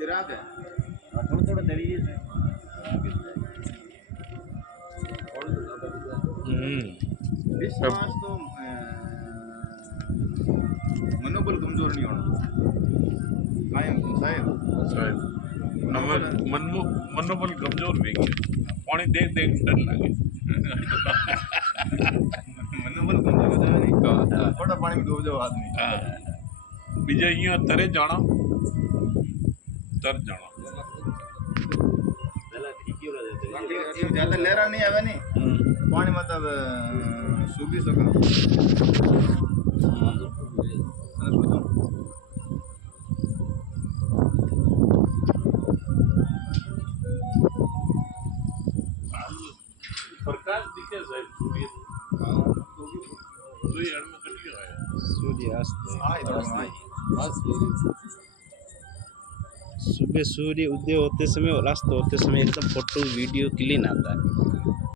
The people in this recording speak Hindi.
चिराग है थोड़ा थोड़ा दरिए से विश्वास तो मनोबल कमजोर नहीं होना कायम साहेब मनोबल कमजोर भी गया पानी देख देख डर लगे मनोबल कमजोर हो जाए नहीं थोड़ा पानी में डूब जाओ आदमी बीजा यूं तरे जाना तर जाना बाकी ये ज्यादा लहरा नहीं आवे नहीं पानी मतलब सूख भी सका प्रकाश दिखे साहब सूर्य तो ये में कटियो है सूर्यास्त सुबह सूर्य उदय होते समय और अस्त होते समय एकदम फोटो वीडियो क्लीन आता है।